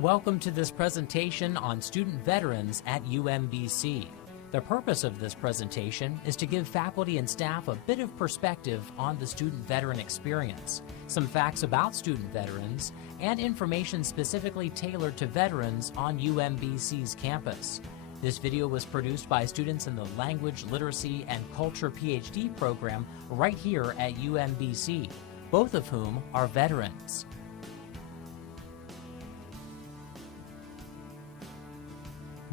Welcome to this presentation on student veterans at UMBC. The purpose of this presentation is to give faculty and staff a bit of perspective on the student veteran experience, some facts about student veterans, and information specifically tailored to veterans on UMBC's campus. This video was produced by students in the Language, Literacy, and Culture PhD program right here at UMBC, both of whom are veterans.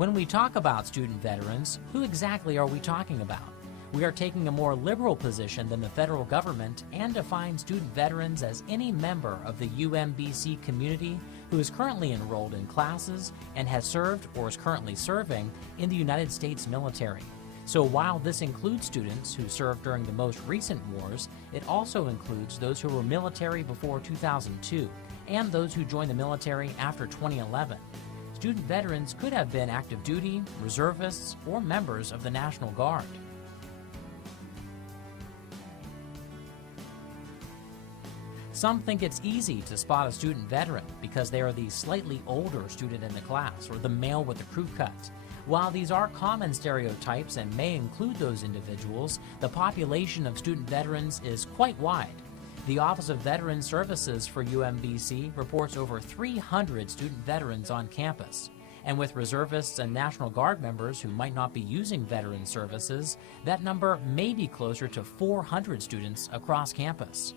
When we talk about student veterans, who exactly are we talking about? We are taking a more liberal position than the federal government and define student veterans as any member of the UMBC community who is currently enrolled in classes and has served or is currently serving in the United States military. So while this includes students who served during the most recent wars, it also includes those who were military before 2002 and those who joined the military after 2011. Student veterans could have been active duty, reservists, or members of the National Guard. Some think it's easy to spot a student veteran because they are the slightly older student in the class or the male with the crew cut. While these are common stereotypes and may include those individuals, the population of student veterans is quite wide. The Office of Veteran Services for UMBC reports over 300 student veterans on campus. And with reservists and National Guard members who might not be using veteran services, that number may be closer to 400 students across campus.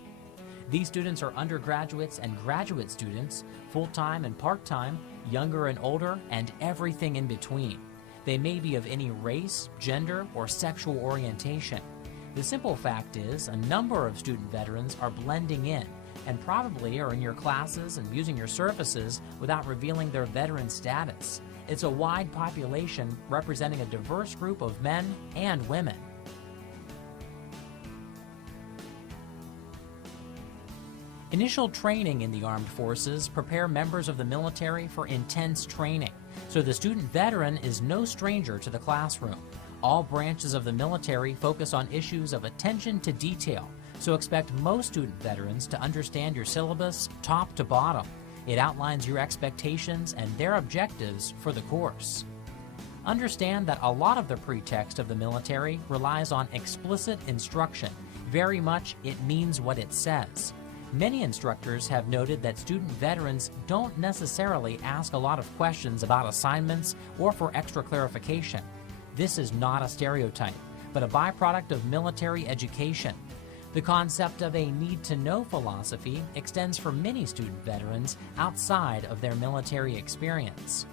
These students are undergraduates and graduate students, full-time and part-time, younger and older, and everything in between. They may be of any race, gender, or sexual orientation. The simple fact is, a number of student veterans are blending in and probably are in your classes and using your services without revealing their veteran status. It's a wide population representing a diverse group of men and women. Initial training in the armed forces prepare members of the military for intense training, so the student veteran is no stranger to the classroom. All branches of the military focus on issues of attention to detail, so expect most student veterans to understand your syllabus top to bottom. It outlines your expectations and their objectives for the course. Understand that a lot of the pretext of the military relies on explicit instruction. Very much it means what it says. Many instructors have noted that student veterans don't necessarily ask a lot of questions about assignments or for extra clarification. This is not a stereotype, but a byproduct of military education. The concept of a need-to-know philosophy extends for many student veterans outside of their military experience.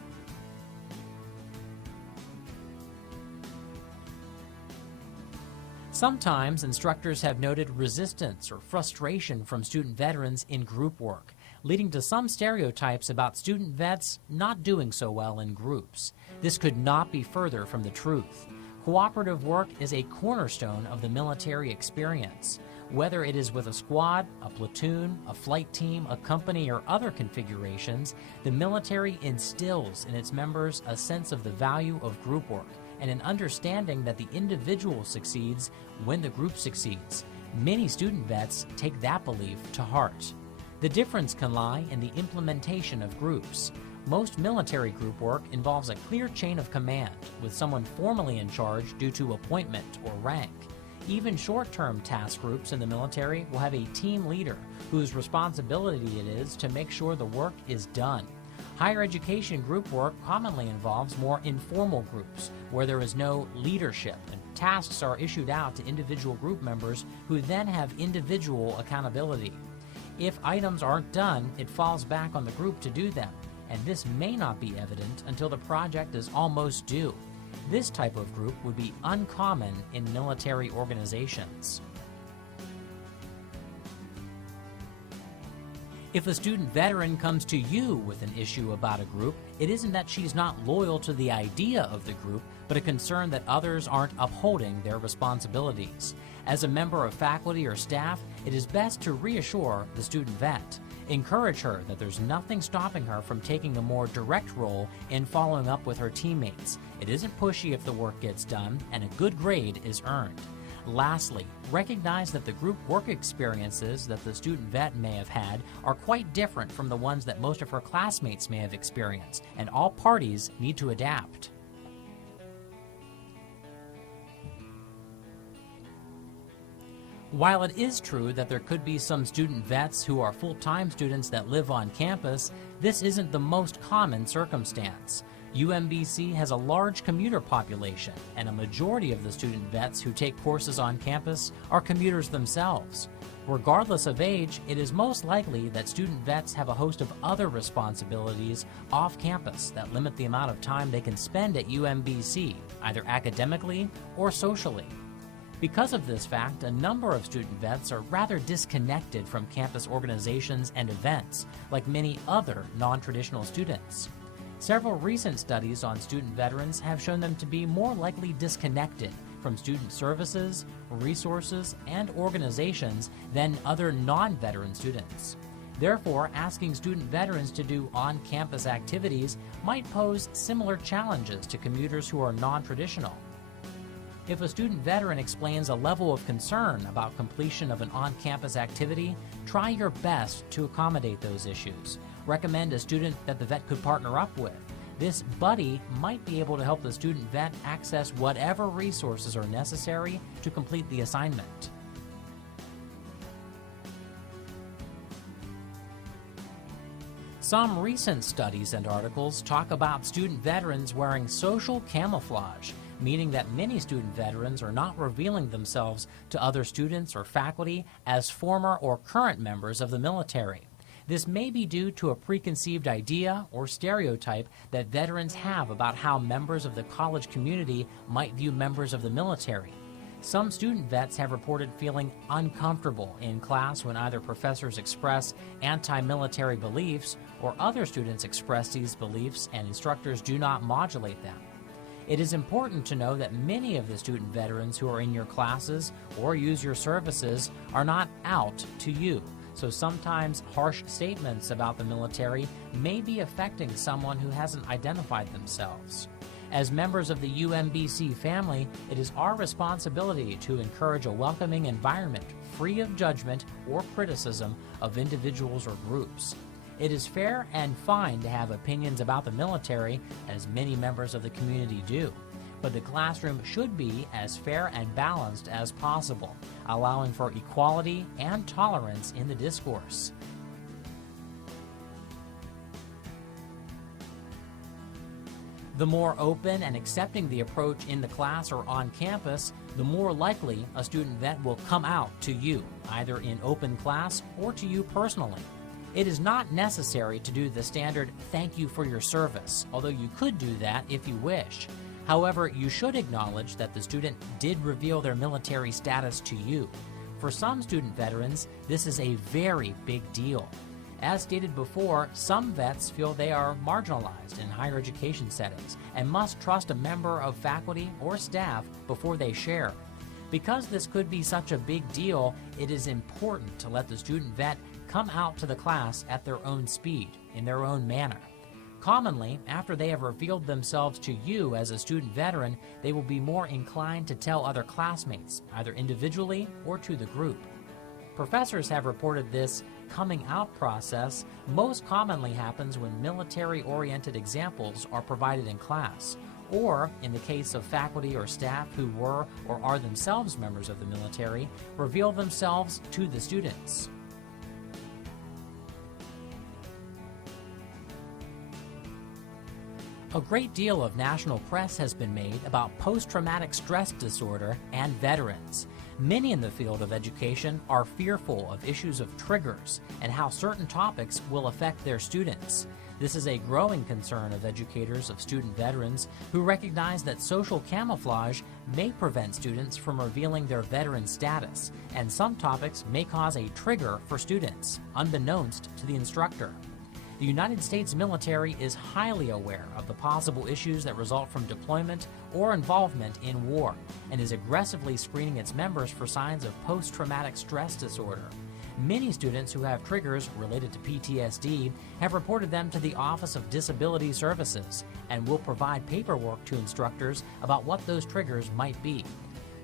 Sometimes instructors have noted resistance or frustration from student veterans in group work, leading to some stereotypes about student vets not doing so well in groups. This could not be further from the truth. Cooperative work is a cornerstone of the military experience. Whether it is with a squad, a platoon, a flight team, a company, or other configurations, the military instills in its members a sense of the value of group work and an understanding that the individual succeeds when the group succeeds. Many student vets take that belief to heart. The difference can lie in the implementation of groups. Most military group work involves a clear chain of command, with someone formally in charge due to appointment or rank. Even short-term task groups in the military will have a team leader whose responsibility it is to make sure the work is done. Higher education group work commonly involves more informal groups, where there is no leadership and tasks are issued out to individual group members who then have individual accountability. If items aren't done, it falls back on the group to do them, and this may not be evident until the project is almost due. This type of group would be uncommon in military organizations. If a student veteran comes to you with an issue about a group, it isn't that she's not loyal to the idea of the group, but a concern that others aren't upholding their responsibilities. As a member of faculty or staff, it is best to reassure the student vet. Encourage her that there's nothing stopping her from taking a more direct role in following up with her teammates. It isn't pushy if the work gets done, and a good grade is earned. Lastly, recognize that the group work experiences that the student vet may have had are quite different from the ones that most of her classmates may have experienced, and all parties need to adapt. While it is true that there could be some student vets who are full-time students that live on campus, this isn't the most common circumstance. UMBC has a large commuter population, and a majority of the student vets who take courses on campus are commuters themselves. Regardless of age, it is most likely that student vets have a host of other responsibilities off campus that limit the amount of time they can spend at UMBC, either academically or socially. Because of this fact, a number of student vets are rather disconnected from campus organizations and events, like many other non-traditional students. Several recent studies on student veterans have shown them to be more likely disconnected from student services, resources, and organizations than other non-veteran students. Therefore, asking student veterans to do on-campus activities might pose similar challenges to commuters who are non-traditional. If a student veteran explains a level of concern about completion of an on-campus activity, try your best to accommodate those issues. Recommend a student that the vet could partner up with. This buddy might be able to help the student vet access whatever resources are necessary to complete the assignment. Some recent studies and articles talk about student veterans wearing social camouflage, meaning that many student veterans are not revealing themselves to other students or faculty as former or current members of the military. This may be due to a preconceived idea or stereotype that veterans have about how members of the college community might view members of the military. Some student vets have reported feeling uncomfortable in class when either professors express anti-military beliefs or other students express these beliefs and instructors do not modulate them. It is important to know that many of the student veterans who are in your classes or use your services are not out to you. So sometimes harsh statements about the military may be affecting someone who hasn't identified themselves. As members of the UMBC family, it is our responsibility to encourage a welcoming environment free of judgment or criticism of individuals or groups. It is fair and fine to have opinions about the military, as many members of the community do. But the classroom should be as fair and balanced as possible, allowing for equality and tolerance in the discourse. The more open and accepting the approach in the class or on campus, the more likely a student vet will come out to you, either in open class or to you personally. It is not necessary to do the standard "thank you for your service," although you could do that if you wish. However, you should acknowledge that the student did reveal their military status to you. For some student veterans, this is a very big deal. As stated before, some vets feel they are marginalized in higher education settings and must trust a member of faculty or staff before they share. Because this could be such a big deal, it is important to let the student vet come out to the class at their own speed, in their own manner. Commonly, after they have revealed themselves to you as a student veteran, they will be more inclined to tell other classmates, either individually or to the group. Professors have reported this coming out process most commonly happens when military-oriented examples are provided in class, or, in the case of faculty or staff who were or are themselves members of the military, reveal themselves to the students. A great deal of national press has been made about post-traumatic stress disorder and veterans. Many in the field of education are fearful of issues of triggers and how certain topics will affect their students. This is a growing concern of educators of student veterans who recognize that social camouflage may prevent students from revealing their veteran status, and some topics may cause a trigger for students, unbeknownst to the instructor. The United States military is highly aware of the possible issues that result from deployment or involvement in war and is aggressively screening its members for signs of post-traumatic stress disorder. Many students who have triggers related to PTSD have reported them to the Office of Disability Services and will provide paperwork to instructors about what those triggers might be.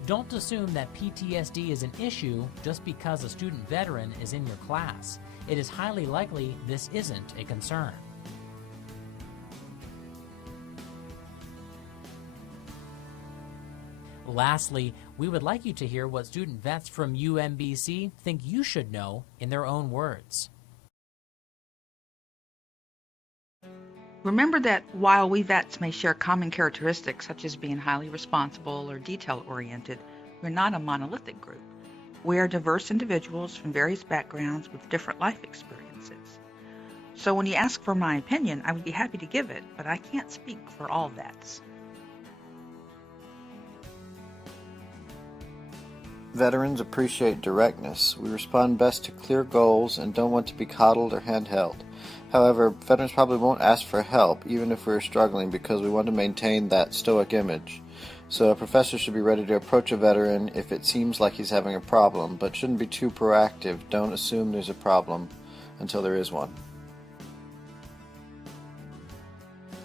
Don't assume that PTSD is an issue just because a student veteran is in your class. It is highly likely this isn't a concern. Lastly, we would like you to hear what student vets from UMBC think you should know in their own words. Remember that while we vets may share common characteristics such as being highly responsible or detail-oriented, we're not a monolithic group. We are diverse individuals from various backgrounds with different life experiences. So when you ask for my opinion, I would be happy to give it, but I can't speak for all vets. Veterans appreciate directness. We respond best to clear goals and don't want to be coddled or handheld. However, veterans probably won't ask for help, even if we're struggling, because we want to maintain that stoic image. So a professor should be ready to approach a veteran if it seems like he's having a problem, but shouldn't be too proactive. Don't assume there's a problem until there is one.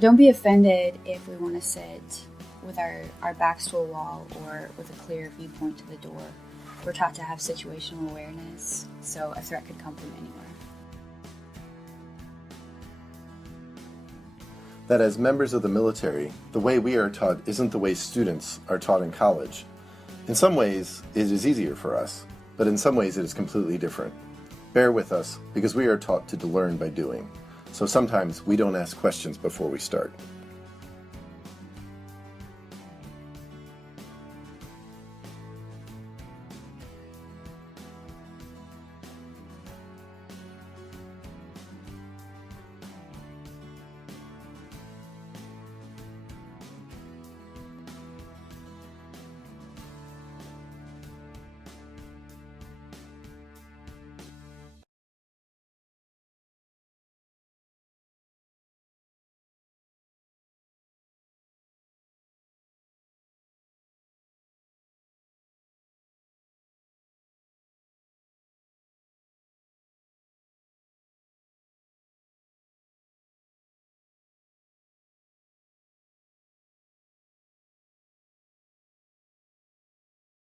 Don't be offended if we want to sit with our backs to a wall or with a clear viewpoint to the door. We're taught to have situational awareness, so a threat could come from anywhere. That as members of the military, the way we are taught isn't the way students are taught in college. In some ways, it is easier for us, but in some ways it is completely different. Bear with us, because we are taught to learn by doing. So sometimes we don't ask questions before we start.